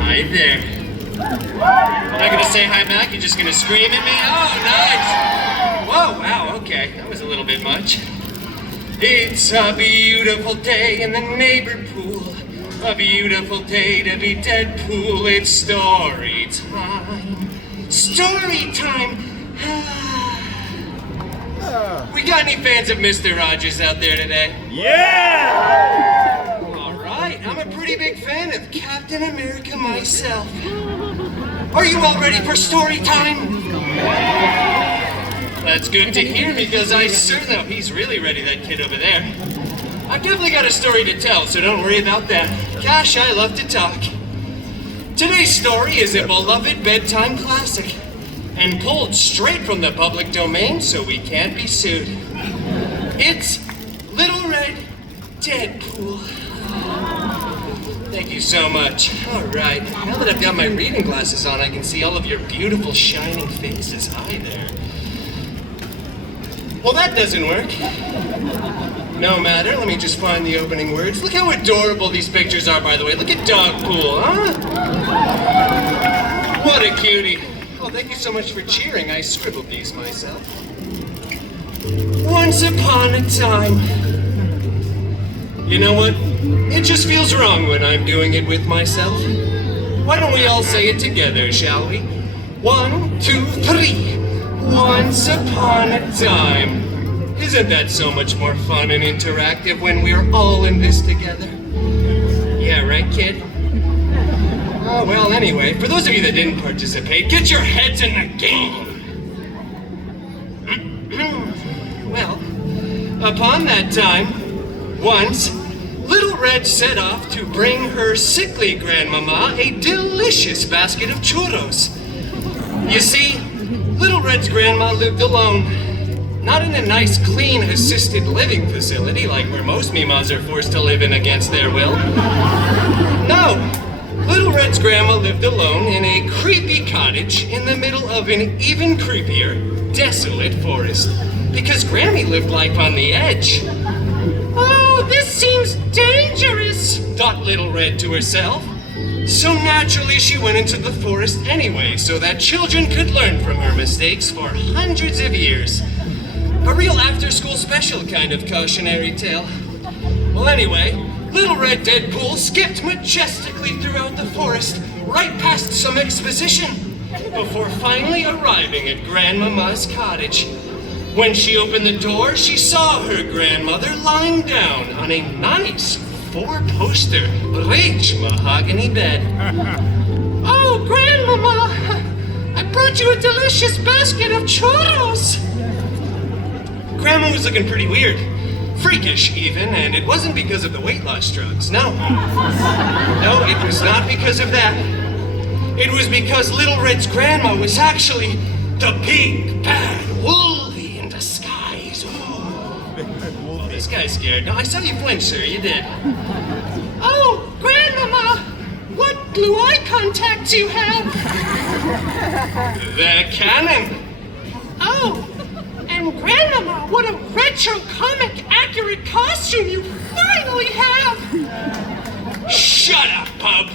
Hi there. You're not gonna say hi back? You're just gonna scream at me? Oh, nice. Whoa, wow, okay. That was a little bit much. It's a beautiful day in the neighbor pool. A beautiful day to be Deadpool. It's story time. Story time. We got any fans of Mr. Rogers out there today? Yeah! All right, I'm a pretty big fan of Captain America myself. Are you all ready for story time? That's good to hear because I certainly... Oh, he's really ready, that kid over there. I've definitely got a story to tell, so don't worry about that. Gosh, I love to talk. Today's story is a beloved bedtime classic and pulled straight from the public domain so we can't be sued. It's Little Red Deadpool. Thank you so much. All right, now that I've got my reading glasses on, I can see all of your beautiful shining faces. Hi there. Well, that doesn't work. No matter, let me just find the opening words. Look how adorable these pictures are, by the way. Look at Dogpool, huh? What a cutie. Oh, thank you so much for cheering. I scribbled these myself. Once upon a time. You know what? It just feels wrong when I'm doing it with myself. Why don't we all say it together, shall we? 1, 2, 3. Once upon a time. Isn't that so much more fun and interactive when we're all in this together? Yeah, right, kid? Oh, well, anyway, for those of you that didn't participate, get your heads in the game. Well, upon that time, once, Little Red set off to bring her sickly grandmama a delicious basket of churros. You see, Little Red's grandma lived alone. Not in a nice, clean, assisted living facility like where most Mimas are forced to live in against their will. No, Little Red's grandma lived alone in a creepy cottage in the middle of an even creepier, desolate forest. Because Grammy lived life on the edge. Oh, this seems dangerous, thought Little Red to herself. So naturally she went into the forest anyway, so that children could learn from her mistakes for hundreds of years. A real after-school special kind of cautionary tale. Well, anyway, Little Red Deadpool skipped majestically throughout the forest, right past some exposition, before finally arriving at Grandmama's cottage. When she opened the door, she saw her grandmother lying down on a nice 4-poster rich mahogany bed. Oh, Grandmama, I brought you a delicious basket of churros. Grandma was looking pretty weird, freakish even, and it wasn't because of the weight loss drugs, no. No, it was not because of that. It was because Little Red's grandma was actually the big bad Wolverine in disguise. Oh, this guy's scared. No, I saw you flinch, sir, you did. Oh, Grandmama, what blue eye contacts you have? The cannon. Oh. And Grandmama, what a retro comic accurate costume you finally have! Shut up, bub!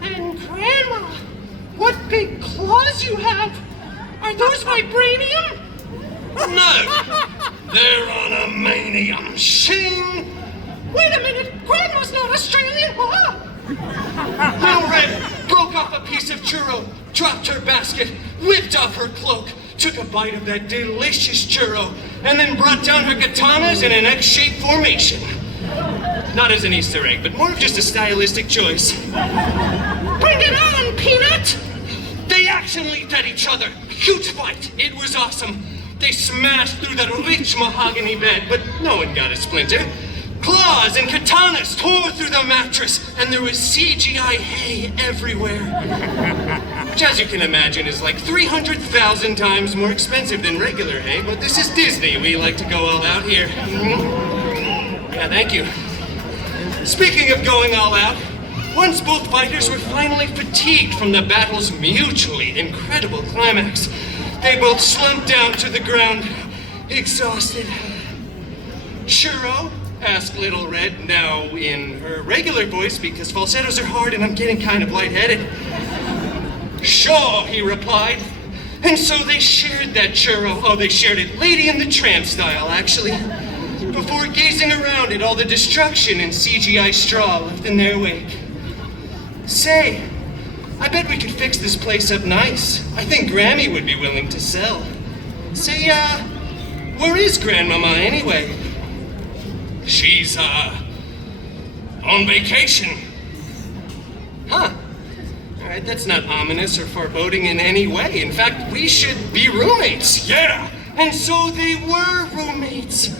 And Grandma, what big claws you have! Are those vibranium? No! They're unamanium. Shing! Wait a minute! Grandma's not Australian, huh? Little Red broke off a piece of churro, dropped her basket, whipped off her cloak, took a bite of that delicious churro, and then brought down her katanas in an X-shaped formation. Not as an Easter egg, but more of just a stylistic choice. Bring it on, Peanut! They action leaped at each other. Huge fight. It was awesome. They smashed through that rich mahogany bed, but no one got a splinter. Claws and katanas tore through the mattress, and there was CGI hay everywhere. Which, as you can imagine, is like 300,000 times more expensive than regular hay, but this is Disney. We like to go all out here. Yeah, thank you. Speaking of going all out, once both fighters were finally fatigued from the battle's mutually incredible climax, they both slumped down to the ground, exhausted. Churro asked Little Red, now in her regular voice because falsettos are hard and I'm getting kind of lightheaded. Sure, he replied. And so they shared that churro. Oh, they shared it Lady and the Tramp style, actually. Before gazing around at all the destruction and CGI straw left in their wake. Say, I bet we could fix this place up nice. I think Grammy would be willing to sell. Say, where is Grandmama anyway? She's, on vacation. Huh. All right, that's not ominous or foreboding in any way. In fact, we should be roommates. Yeah. And so they were roommates.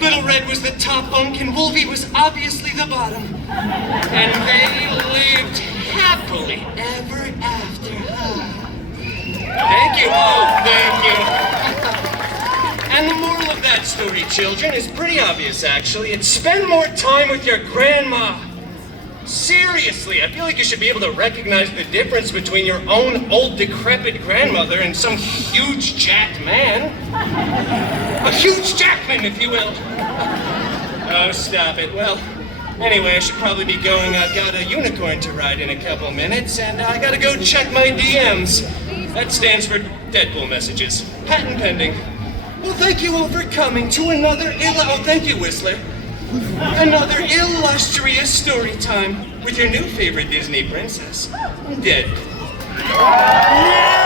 Little Red was the top bunk and Wolvie was obviously the bottom. And they lived happily ever after. Thank you. Oh, thank you. And the moral of that story, children, is pretty obvious, actually. It's spend more time with your grandma. Seriously, I feel like you should be able to recognize the difference between your own old decrepit grandmother and some huge jacked man. A huge jackman, if you will. Oh, stop it. Well, anyway, I should probably be going. I've got a unicorn to ride in a couple minutes, and I gotta go check my DMs. That stands for Deadpool messages. Patent pending. Well, thank you all for coming to another oh, thank you, Whistler. Another illustrious story time with your new favorite Disney princess, Deadpool. Yeah!